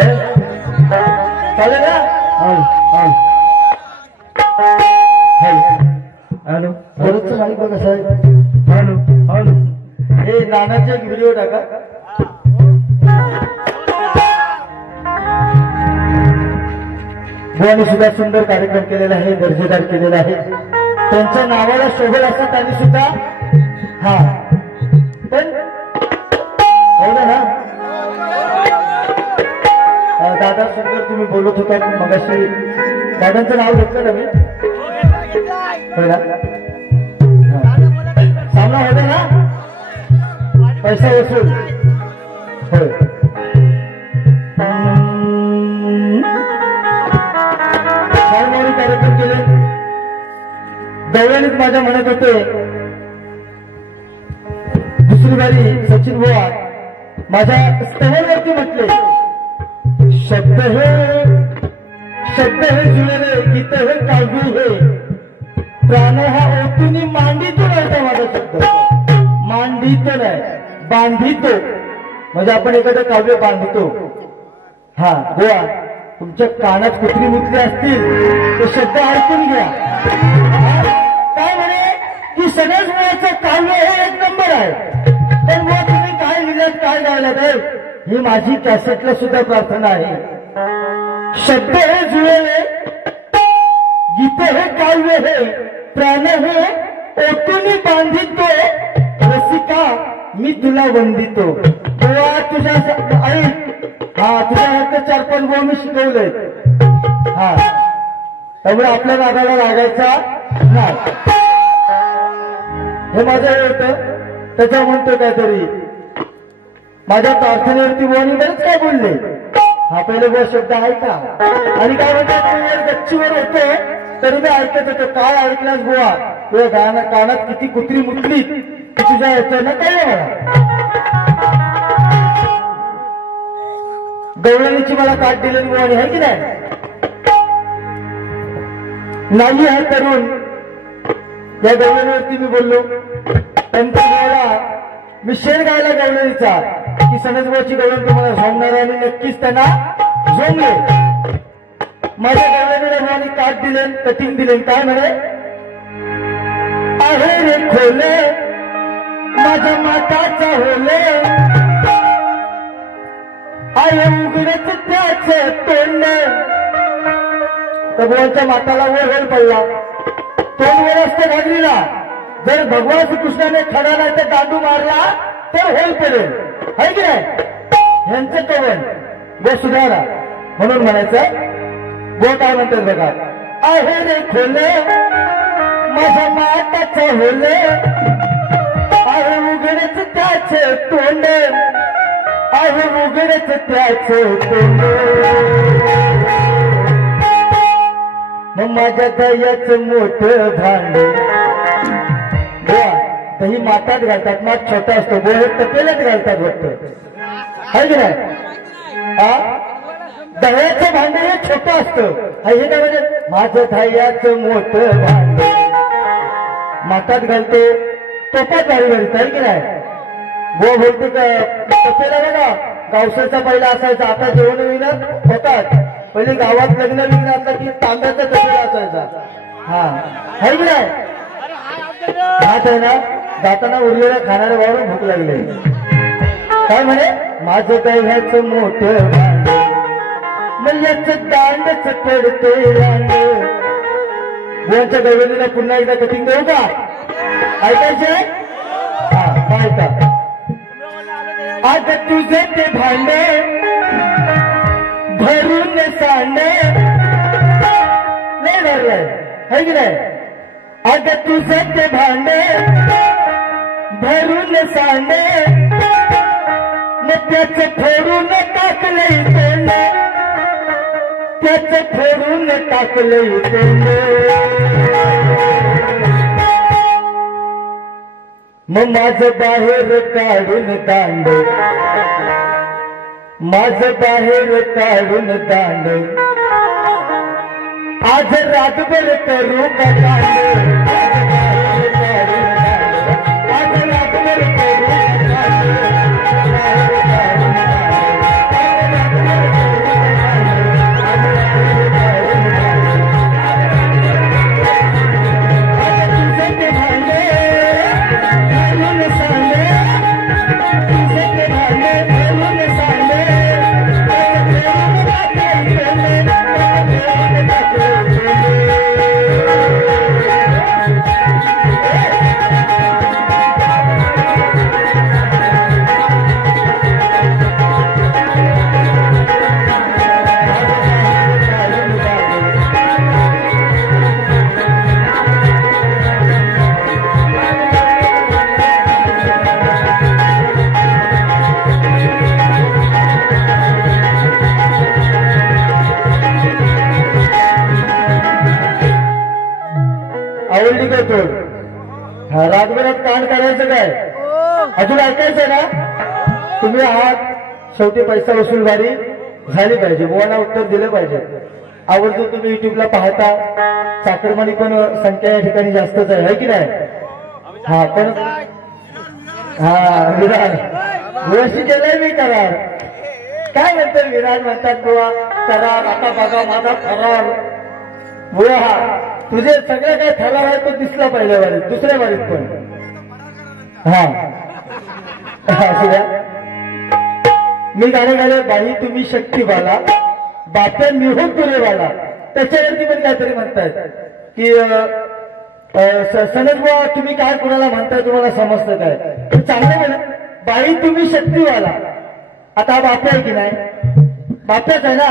चालेल ना? Hello परतचं mic बघा साहेब. हॅलो हॅलो हे नानाचा एक व्हिडिओ टाका. बुवानी सुद्धा सुंदर कार्यक्रम केलेला आहे, दर्जेदार केलेला आहे. त्यांच्या नावाला शोभेल असं त्यांनी सुद्धा हा पण हो ना. दादा सुंदर तुम्ही बोलत होता मगाशी, दादांचं नाव घेतलं ना मी सामना होता ना, पैसा वसूल होय. कार्यक्रम केले. गवळणीत माझ्या म्हणत होते दुसरी बारी सचिन बुवा माझ्या स्तनावरती म्हटले शब्द हे जुळले गीत हे काव्य हे प्राण हा ओतून मांडितो नाही. माझा शब्द मांडितो नाही, बांधितो. म्हणजे आपण एखादं काव्य बांधतो. हा बुवा तुमच्या कानात कुत्री मुतली असतील ते शब्द ऐकून घ्या. काय म्हणे की सगळ्याच मुलाचं काव्य हे एक नंबर आहे, पण मग तुम्ही काय लिहिलं काय गायला तर ही माझी कॅसेटला सुद्धा प्रार्थना आहे. शब्द हे जुळले गीत हे काव्य हे प्राण हे ओतून बांधितो रसिका मी तुला वंदितो. तेव्हा तुझ्या ऐक हा तुझ्या 4-5 गोळ मी शिकवलंय. हा त्यामुळे आपल्या नादाला लागायचा नाही. हे माझं होतं त्याच्या म्हणतो काहीतरी माझ्या प्रार्थनेवरती बुवानी बरेच काय बोलले. हा पहिले बुवा शब्द ऐका आणि काय म्हणतात गच्चीवर होतो तरी मी ऐकत होतो. काय ऐकलास बुवा तुझ्या कानात किती कुत्री मुतली तुझ्या याचं ना काय मला. गवळणीची मला काट दिलेली बुवानी आहे की नाही आहे तरुण. या गवळणीवरती मी बोललो. त्यांच्या वेळेला मी शेर गायला गवळणीचा की सनजबाची गवळण तुम्हाला झोमणार आणि नक्कीच त्यांना झोमले. माझ्या गवळणीला बुवानी काट दिले, कटिंग दिले. काय म्हणे आहे रे खोले माझ्या माताचा होले आय उघडच त्याचे तोंड. तर बुवांच्या माताला वर पडला. तोंड वर असते घागरीला. जर भगवान श्रीकृष्णाने खडा नाही तर दांडू मारला तर होल पडेल आहे की नाही. ह्यांचं कवन गो सुधारा म्हणून म्हणायचं. गो काय म्हणतात बघा आहे रे खोले माझ्या माताचं होले आहे उघडच त्याचे तोंड आहे उघडच त्याचे तोंड. मग माझ्या दह्याचं मोठं भांड दही मातात घालतात. मात छोटा असतो गोळ तपेल्यात घालतात वाटतं आहे की नाही. हा दह्याचं भांड हे छोटं असतं. हे काय म्हणजे माझं दह्याचं मोठं भांड मातात घालतो तोपात भारी भरत आहे की नाही. गो बोलतो तपेला बघा गावसाचा पहिला असायचा. आता जेवण विणं होतात. पहिले गावात लग्न विघ्न असलं की तांब्याचा तपेला असायचा. हा आहे की नाही. हात आहे ना जाताना उरलेला खाणाऱ्या वावरून भूक लागले. काय म्हणे माझं दह्याचं मोठं भांड मग याचं दांडच पडते रांड. बुवांच्या गवळणीला पुन्हा एकदा कटिंग देऊ का ऐकायचे. हा काय का आज तुझे ते भांडे भरून सांडे नाही भरलंय है की नाही. आज तुझे ते भांडे भरून सांडे मग त्याचं फोडून टाकलंय तोंड त्याचं फोडून टाकलंय तोंड. मग माझं बाहेर काढून दांड माझं बाहेर काढून दांड आज रातभर करू का दांड आज रातभर करू का दांड तोड. हा, रातभरात कान करायचं काय? अजून ऐकायचं ना? तुम्ही आहात शेवटी पैसा वसूलवारी झाली पाहिजे, बुवाला उत्तर दिलं पाहिजे. आवर्जून तुम्ही युट्यूबला पाहता, चाकरमानी पण संख्या या ठिकाणी जास्तच आहे की नाही? हा पण हा विराट बुवाशी केलंय मी करार. काय म्हणतात विराट? म्हणतात बुवा करार. आता बघा माझा करार. बुवा हा तुझे सगळे काय ठराव आहे तो दिसला पहिल्या वारीत, दुसऱ्या वारीत पण. हा मी गाणे गाणे बाई तुम्ही शक्तीवाला बाप्या निहून तुरेवाला. त्याच्यावरती पण काहीतरी म्हणतायत की सनद बुवा तुम्ही काय कुणाला म्हणताय, तुम्हाला समजतं काय? चांगलं म्हणा बाई तुम्ही शक्तीवाला. आता हा बाप्या आहे की नाही? बाप्याच आहे ना.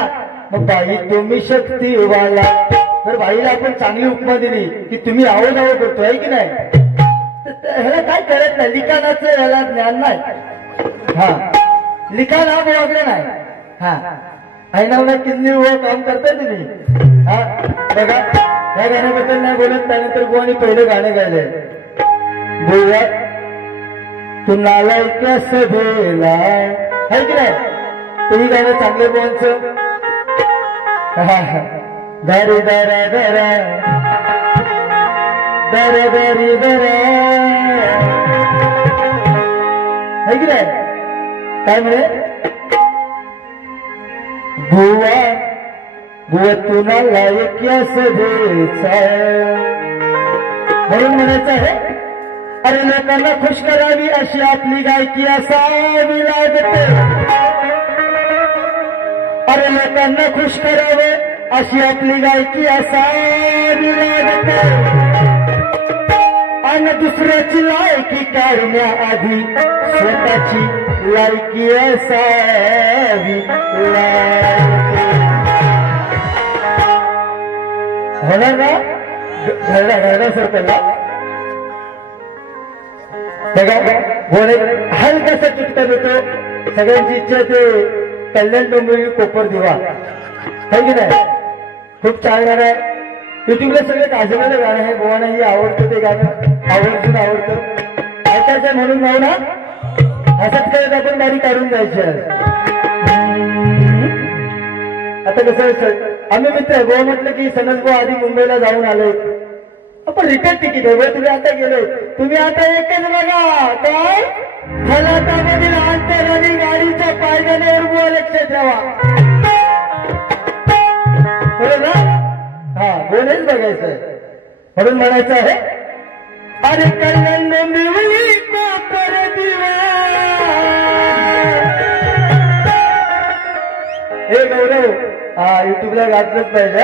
मग बाई तुम्ही शक्तीवाला. तर बाईला आपण चांगली उपमा दिली की तुम्ही आवड आवड करतो आहे की नाही? ह्याला काय करत नाही, लिखाणाचं ह्याला ज्ञान नाही. हा लिखाण हा बोलाकडे नाही. हा आहे ना म्हणा किती काम करताय तुम्ही. हा बघा या गाण्याबद्दल नाही बोलत, त्यानंतर बुवानी पहिलं गाणं गायलंय. बुवा तू नालायक्या सभेला आहे की नाही? तुम्ही गाणं चांगलं बुवांचं. दरी दरा दरा दर दरी दरा है की नाही? काय म्हणे? बुवा बुवा तुला लायक्या सभेचा म्हणून म्हणायचं आहे. अरे लोकांना खुश करावी अशी आपली गायकी असावी लागते. अरे लोकांना खुश करावे अशी आपली गायकी असावी लागते. आणि दुसऱ्याची लायकी काढण्याआधी स्वतःची लायकी असावी लागते. होणार ना? घरडा घरडा सरकारला बघा घोडे हलकासा चुटका देतो. सगळ्यांची इच्छा ते कल्याण डोंबिवली कोपर दिवा है की नाही? खूप छान गाणं आहे. युट्यूबला सगळे गाजलेलं गाणं आहे. गोवानाही आवडतं ते गाणं, आवडतं ऐकायचं म्हणून जाऊ ना. असंच करत आपण गाडी काढून जायची आहे. आता कसं आम्ही मित्र गोवा म्हटलं की सनद गोवा आधी मुंबईला जाऊन आलोय. आपण रिटर्न तिकीट आहे. तुम्ही आता गेले, तुम्ही आता एकच बघा काय फलाटामधील अंतर आणि गाडीच्या पायद्यावर बुवा लक्ष ठेवा. बरोबर ना? हा बोलेच बघायचंय म्हणून म्हणायचं आहे. अरे कल्याण डोंबिवली कोपर दिवा. हे गौरव हा युट्यूबला गाजलंच पाहिजे.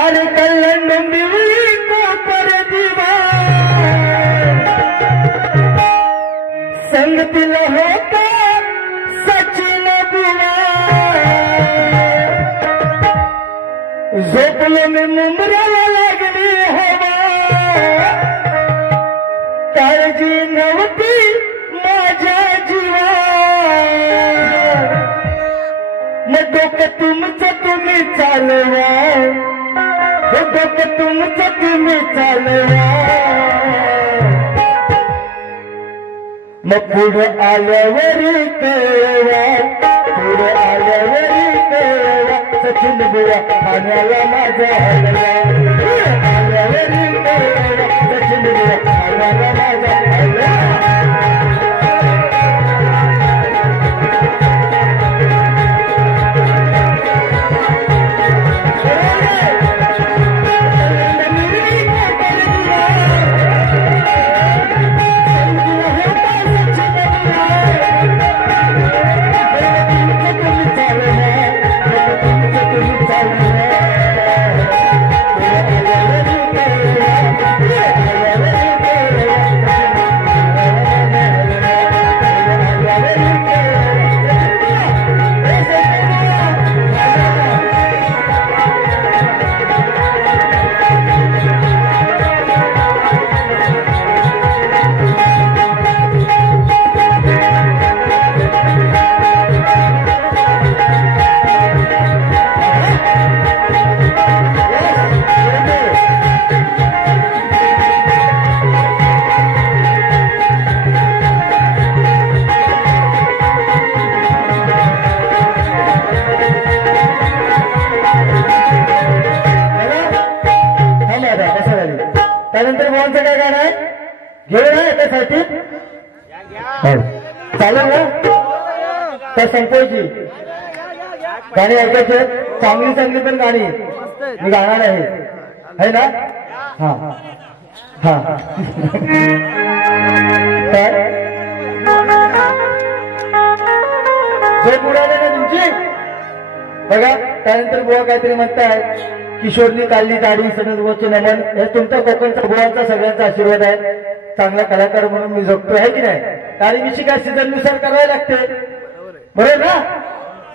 अरे कल्याण डोंबिवली कोपर दिवा संगतीला होता सचिन बुवा. झोपलो मी मुंबऱ्याला लागली हवा. काळजी नव्हती माझ्या जीवा. मग डोकं तुमचं तुम्ही चालवा. डोकं तुमचं तुम्ही चालवा. मग पुढं आल्यावरी कळवा. पुढं आल्यावरी कळवा. सचिन बुवा ठाण्याला माझा हलवा. आल्यावरी कळवा. सचिन बुवा ठाण्याला माझा हलवा. घेऊन आहे त्यासाठी चालेल ना त्या संपवायची गाणी ऐकायची चांगली चांगली पण गाणी मी गाणार आहे ना हा हा झोप उडाली ना तुमची बघा. त्यानंतर बुवा काहीतरी म्हणताय किशोरनी काढली दाढी सनदगोचे नमन. हे तुमचा कोकणचा बुवांचा सगळ्यांचा आशीर्वाद आहे. चांगला कलाकार म्हणून मी जगतो आहे की नाही. कारण मी शिकाय सीझननुसार करायला लागते बरोबर ना.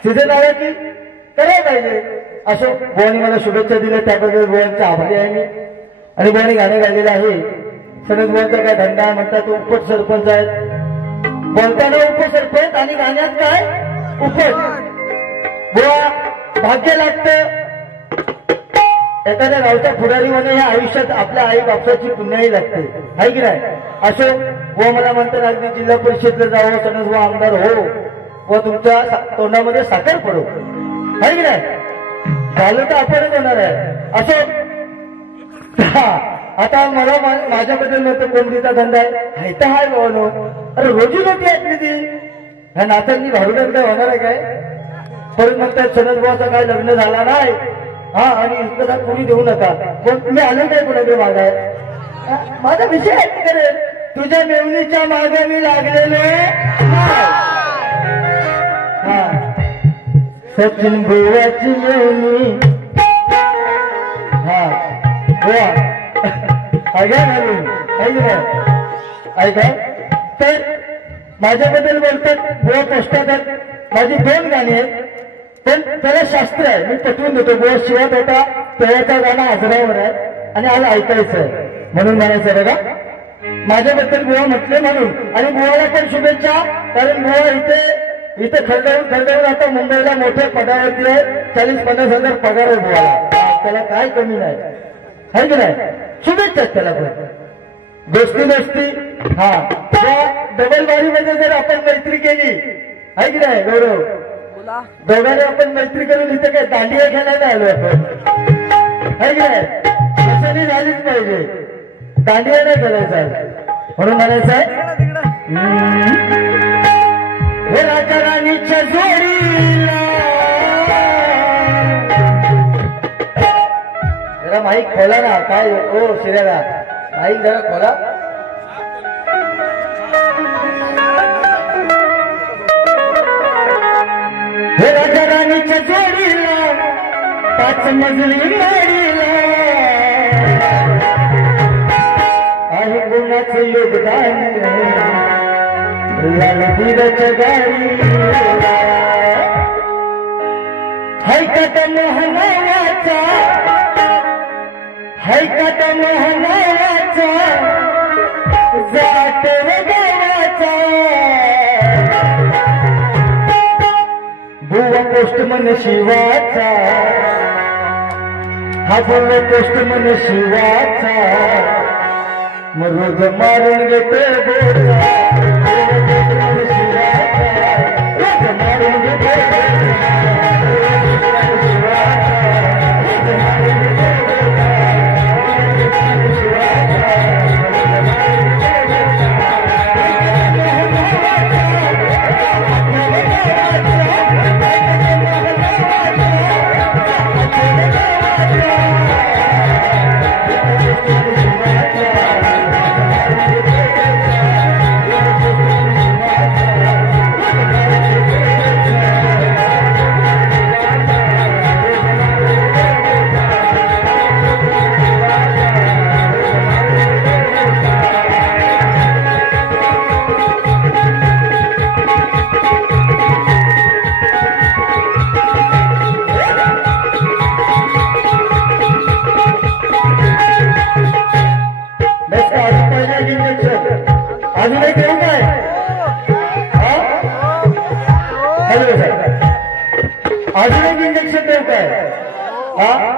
सीझन आला की करायला पाहिजे. अशोक बुवानी मला शुभेच्छा दिल्या त्याबद्दल बुवांचे आभारी आहे मी. आणि बुवानी गाणे गायलेले आहे. सनद बुवांचा काय धंदा म्हणतात उपट सरपंच आहेत. बोलताना उपसरपंच आणि गाण्यात काय उपट. बुवा भाग्य लागतं एखाद्या गावचा पुढारी होणे या आयुष्यात आपल्या आई बापाची पुण्याही लागते आहे की नाही. अशोक बुवा मला म्हणतात अगदी जिल्हा परिषदला जावं सनद बुवा आमदार हो व तुमच्या तोंडामध्ये साखर पडो आहे की नाही. झालं तर आपणच होणार आहे. अशोक आता मला माझ्याबद्दल नव्हतं कोंबडीचा धंदा आहे तर हाय भावनो. अरे रोजी रोटी असली ती ह्या नात्यांनी घालूनच काय होणार आहे काय. परत म्हणतात सनद बुवाचा काय लग्न झाला नाही हा आणि इतकं कोणी देऊ नका. पण तुम्ही आनंद आहे कोणाकडे मागाय. माझा विषय आहे करे तुझ्या मेवणीच्या मागे मी लागलेलो हा सचिन बुवाची मेवणी हा बुवा ऐका ना ऐका तर माझ्याबद्दल बोलतात बुवा पोस्टात माझी 2 गाणी आहेत पण त्याला शास्त्र आहे. मी पटवून देतो बुवा शिवात होता तेव्हाचा गाणं आजरावर आहे आणि आज ऐकायचं आहे म्हणून म्हणायचं बघा. माझ्याबद्दल बुवा म्हटले म्हणून आणि बुवाला पण शुभेच्छा. कारण बुवा इथे खरडवून आता मुंबईला मोठ्या पदावरती आहे. 40-50 हजार पगार आहे बुवाला. त्याला काय कमी नाही आहे की नाही. शुभेच्छा त्याला पण दोस्ती हा. डबल बारीमध्ये जर आपण मैत्री केली आहे की नाही गौरव दोघांनी आपण मैत्री करून इथे काय दांडिया खेळायला आलो आपण आहे की नाही. कशाने झालीच पाहिजे दांडिया नाही खेळायचा म्हणून म्हणायचं आहे हे राजा राणीच्या जोडीला. जरा माईक खोला ना काय ओ शिऱ्याला माईक जरा खोला. हे राजा राणीच्या जोडीला 5 मजली गाडीला आहे गुणाचं योगदान लालधीराच्या गाडीला. हैकत मोहनाचा जाट गावाचा बुवा पोस्टमन शिवाचा हा बुवा पोस्टमन शिवाचा मग रोज मारून घेते बोला. पोस्टमन शिवाचा रोज मारून घेते अजून एक इंजेक्शन देऊ काय हा.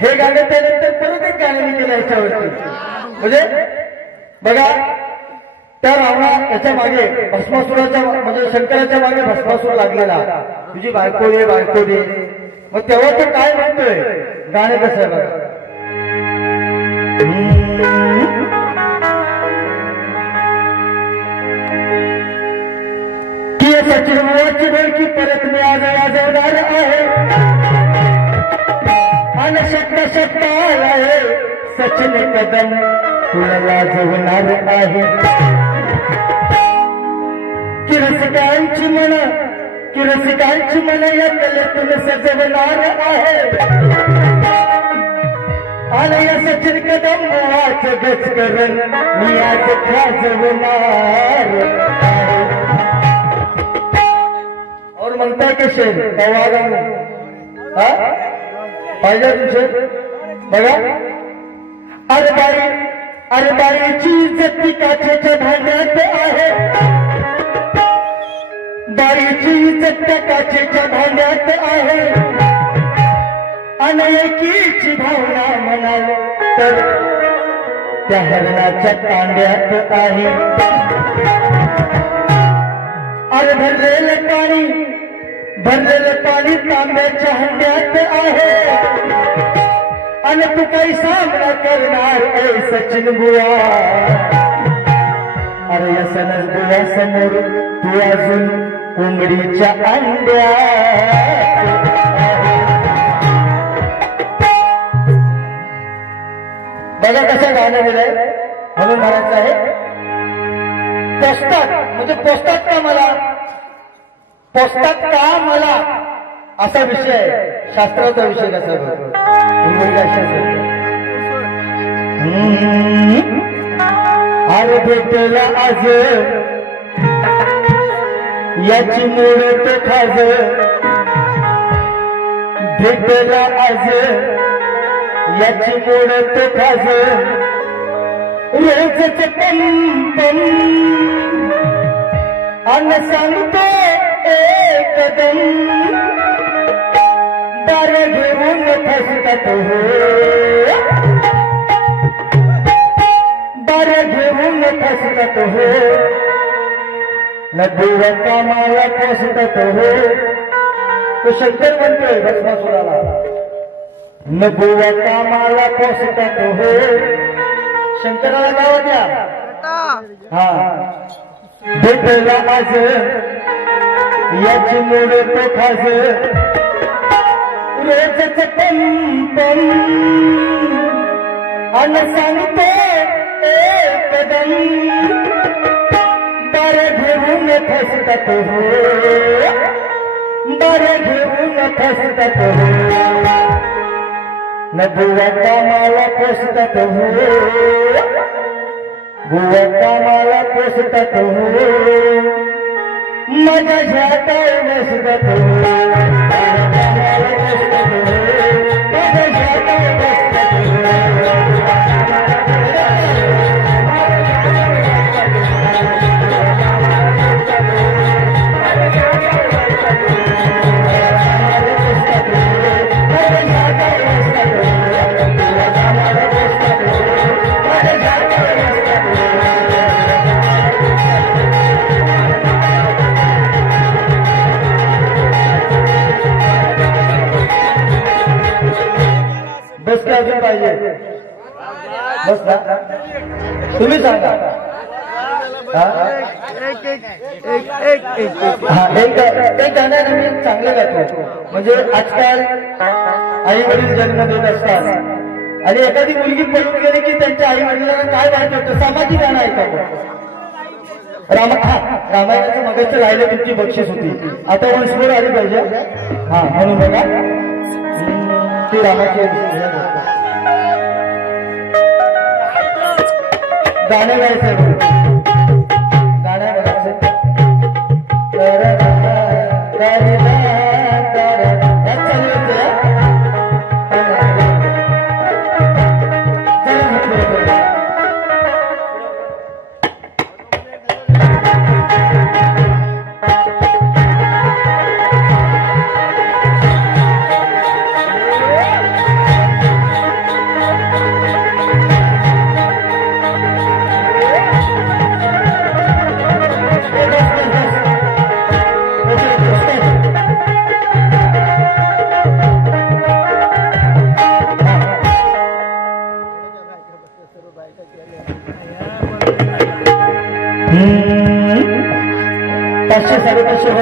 हे गाणं त्यानंतर परत एक गाणं मी केलं याच्यावरती म्हणजे बघा त्या रावणा याच्या मागे भस्मासुराच्या म्हणजे शंकराच्या मागे भस्मासुर लागलेला तुझी बायको दे. मग तेव्हा तो काय म्हणतोय गाणं कसं आहे बघा. सचिन मुळाची ढोलकी परत मी आज वाजवणार आहे आणि शब्दाला आहे सचिन कदम तुला वाजवणार आहे की रसिकांची मन या कलेतून सजवणार आहे आणि या सचिन कदम मुळाचं गच करून मी आज खाजवणार आहे और म्हणताय की शेर वागा हा पाहिजे तुमचे बघा अरे बाईची इज्जत काचेच्या भांड्यात आहे बाईची इज्जत काचेच्या भांड्यात आहे अनयकीची भावना म्हणाल तर त्या हरणाच्या तांड्यात आहे अरे भरलेलं पाणी तांब्याच्या हंड्यात आहे आणि तू काही सामना करणार ए सचिन बुवा अरे या सनस बुवा समोर तू अजून कोंबडीच्या अंड्यात बघा कसं गाणं दिलंय म्हणून म्हणायचं आहे पोचतात का मला असा विषय आहे शास्त्राचा विषय कसा अरे भेटला आज याची मोडत खाज भेटला आज याची मोडत खाज रोजच पम अन्न सांगतो एकदम दार घेऊन फसतात हो दार घेऊन फसतात हो नदीवर कामाला फसतात हो तो शंकर म्हणतोय भस्मासुराला नबुवा कामाला फसतात हो शंकराला गावा द्या हा भेटला आज याची मोडत खाज रोजच पम अन्न सांगतो एकदम दार घेऊन फसतात हो दार घेऊन फसतात हो नबुवा कामाला फसतात हो बुवा कामाला फसतात हो माझ्या झाटाय नसतात हो माझ्या झाटाय नसतात बस काय अजून पाहिजे बस ना तुम्ही सांगा एक गाणं मी चांगलं गातो म्हणजे आजकाल आई वडील जन्म देत असतात आणि एखादी मुलगी पळून गेली की त्यांच्या आई वडिलांना काय माहिती होतं सामाजिक गाणं ऐकतात रामायणाचं मगाचं राहिलं तुमची बक्षीस होती आता वंशभर आली पाहिजे हा म्हणून बघा ती रामाची गाणं गायचं गाणं गायचं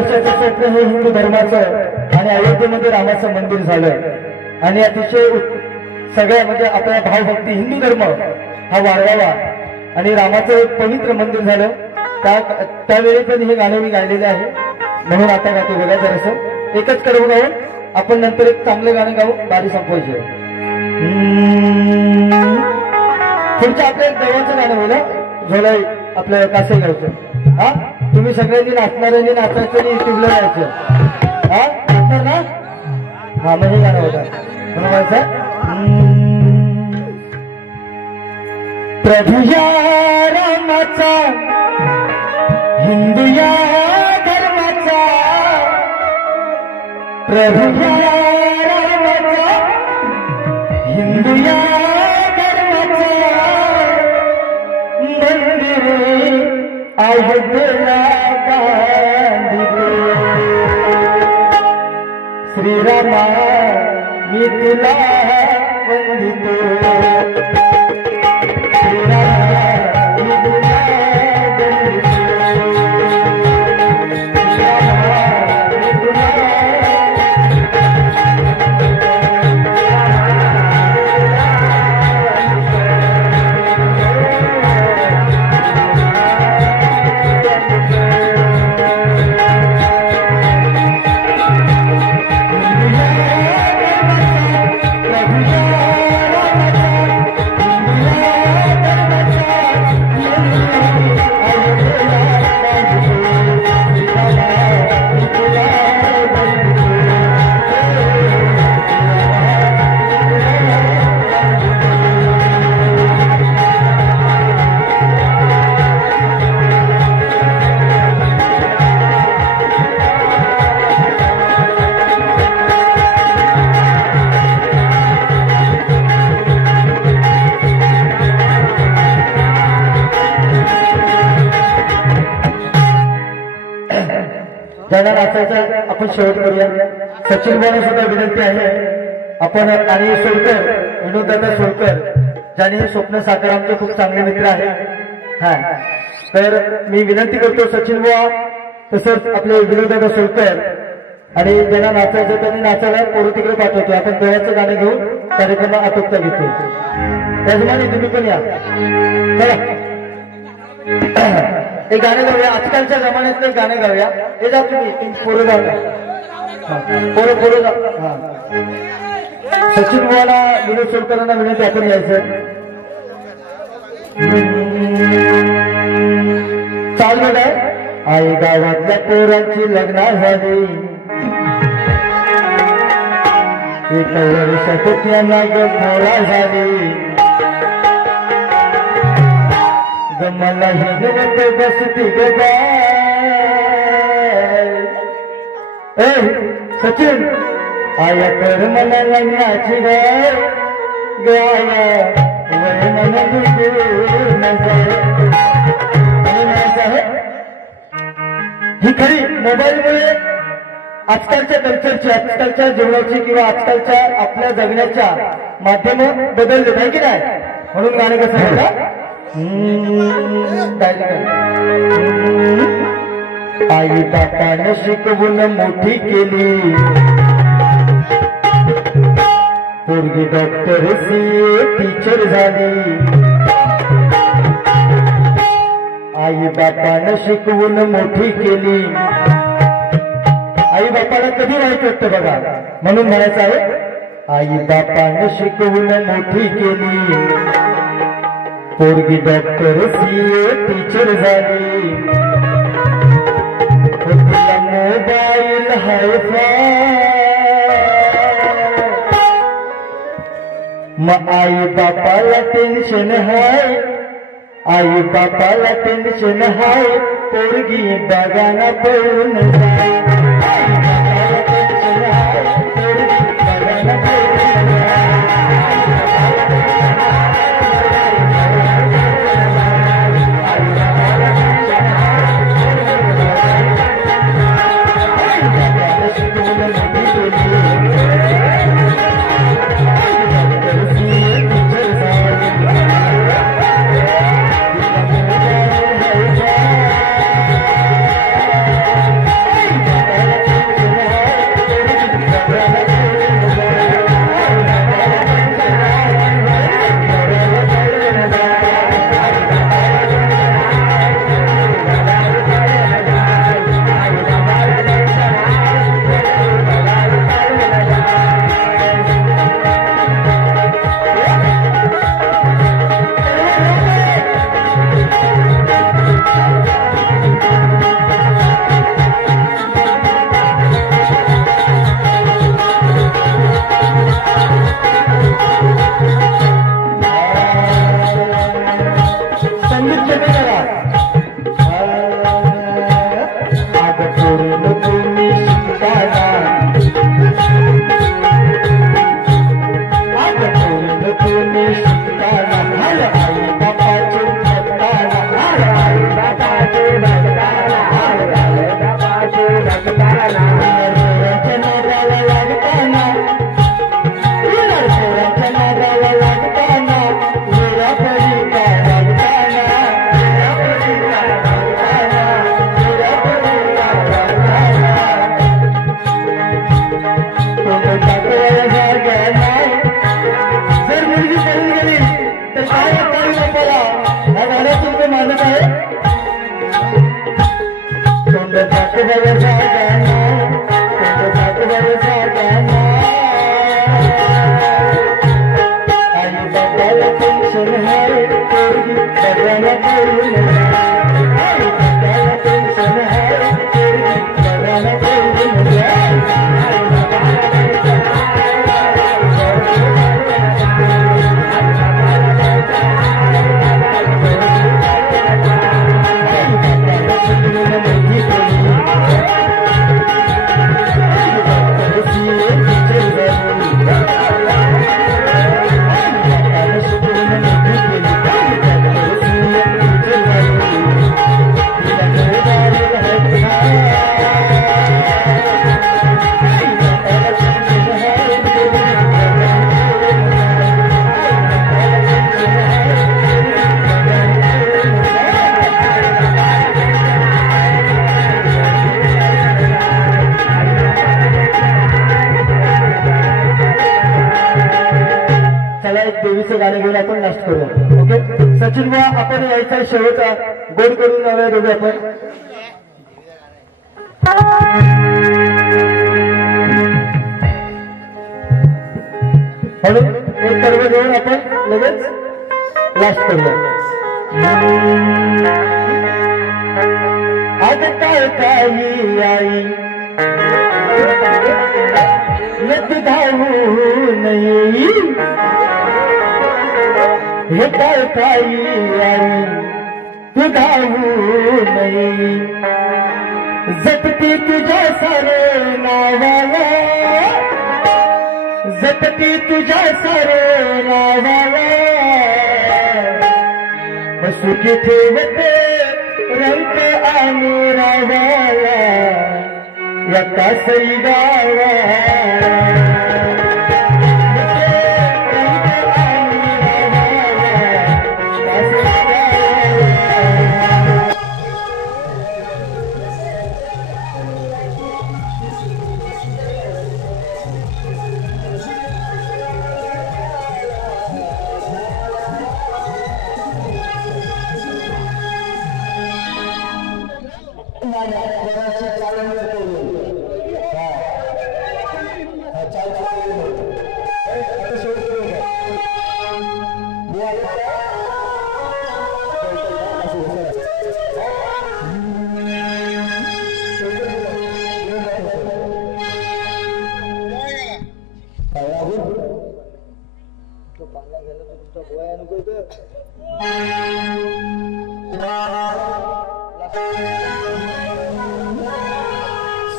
वर्षाचं स्वप्न हे हिंदू धर्माचं आणि अयोध्येमध्ये रामाचं मंदिर झालं आणि अतिशय सगळ्या म्हणजे आपल्या भावभक्ती हिंदू धर्म हा वाढवावा आणि रामाचं एक पवित्र मंदिर झालं त्यावेळी पण हे गाणं मी गायलेलं आहे म्हणून आता गातो बघा जरासं एकच कडवं गाऊन आपण नंतर एक चांगलं गाणं गाऊ बारी संपवायची पुढचं आपलं एक देवाचं गाणं होईल झोलाई आपलं कासे गायचं हा तुम्ही सगळ्यांनी नाचणाऱ्यांनी नाचायचं आणि युट्यूबला जायचं हा नाचणार ना हा म्हणजे गाणं होतं म्हणून म्हणायचं प्रभू या रामाचा हिंदू या धर्माचा प्रभू या रामाचा हिंदू या धर्माचा मंदिर अयोध्येला बांधितो श्रीरामा मी तुला वंदितो ज्यांना नाचायचा आपण शेवट करूया सचिन भाऊना सुद्धा विनंती आहे आपण आणि सोळकर विनोददादा सोळकर ज्यांनी स्वप्न साकार आमचे खूप चांगले मित्र आहेत हा तर मी विनंती करतो सचिन भाऊ तसंच आपले विनोददादा सोळकर आणि ज्यांना नाचायचं त्यांनी नाचायला पोरं तिकडे पाठवतो आपण देवाचं गाणं घेऊन कार्यक्रम आटोपता घेतो त्याचप्रमाणे तुम्ही पण या चला एक गाणं गाऊया आजकालच्या जमान्यातलं एक गाणं गाऊया हे जा तुम्ही पोरं जाऊ पोरं जा सचिन भावाला विनोद सोडकरांना विनंती आपण यायचं चालू काय आई गावातल्या पोरांची लग्न झाली एका वर्षात त्यांना गमोळा झाली गमला हिंदवत बसती गबाय सचिन आया कर मला लग्नाची गाय गाय वय मन ही खरी मोबाईलमुळे आजकालच्या कल्चरची आजकालच्या जीवनाची किंवा आजकालच्या आपल्या जगण्याच्या माध्यम बदलले नाही की नाही म्हणून गाणं कसं होतं आई बापाने शिकवून मोठी केली पोरगी डॉक्टर टीचर झाली आई बापाने शिकवून मोठी केली आई बापाला कधी वाईट वाटतं बघा म्हणून म्हणायचं आहे आई बापाने शिकवून मोठी केली पोरगी डॉक्टर टीचर झाली मोबाईल मग आई बापाला टेन्शन हाय आई बापाला टेन्शन हाय पोरगी बघाना पळून जाय एक देवीचं गाणं घेऊन आपण लास्ट करूया. ओके सचिन बुवा आपण यायचा शेवटचा गोड करून जाऊया दोघे आपण. म्हणून एक सर्व घेऊन आपण लगेच लास्ट करूया. आज काय काही आई यत धावू नये हे काय काही आई तू धावू नये जपती तुझ्या सारे नावाला जपती तुझ्या सारे नावाला सुखी ठेवते रंग आणि रावाला या कासरी गावा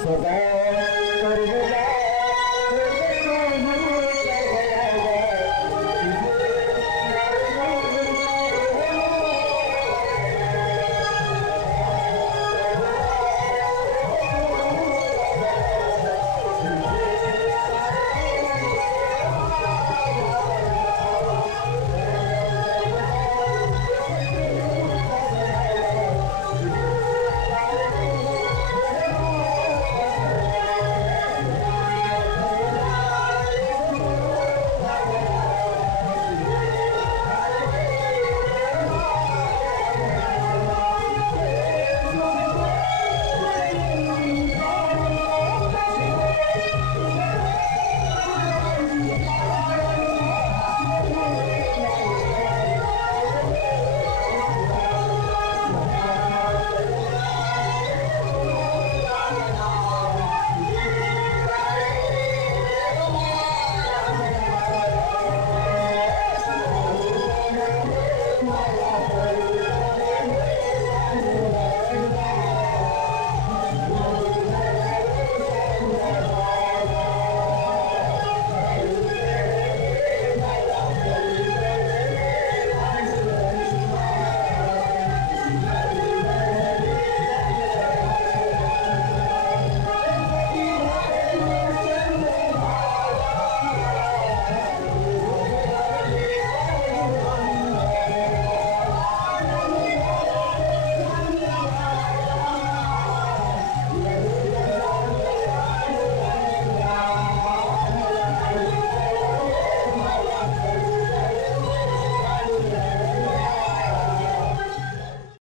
सदा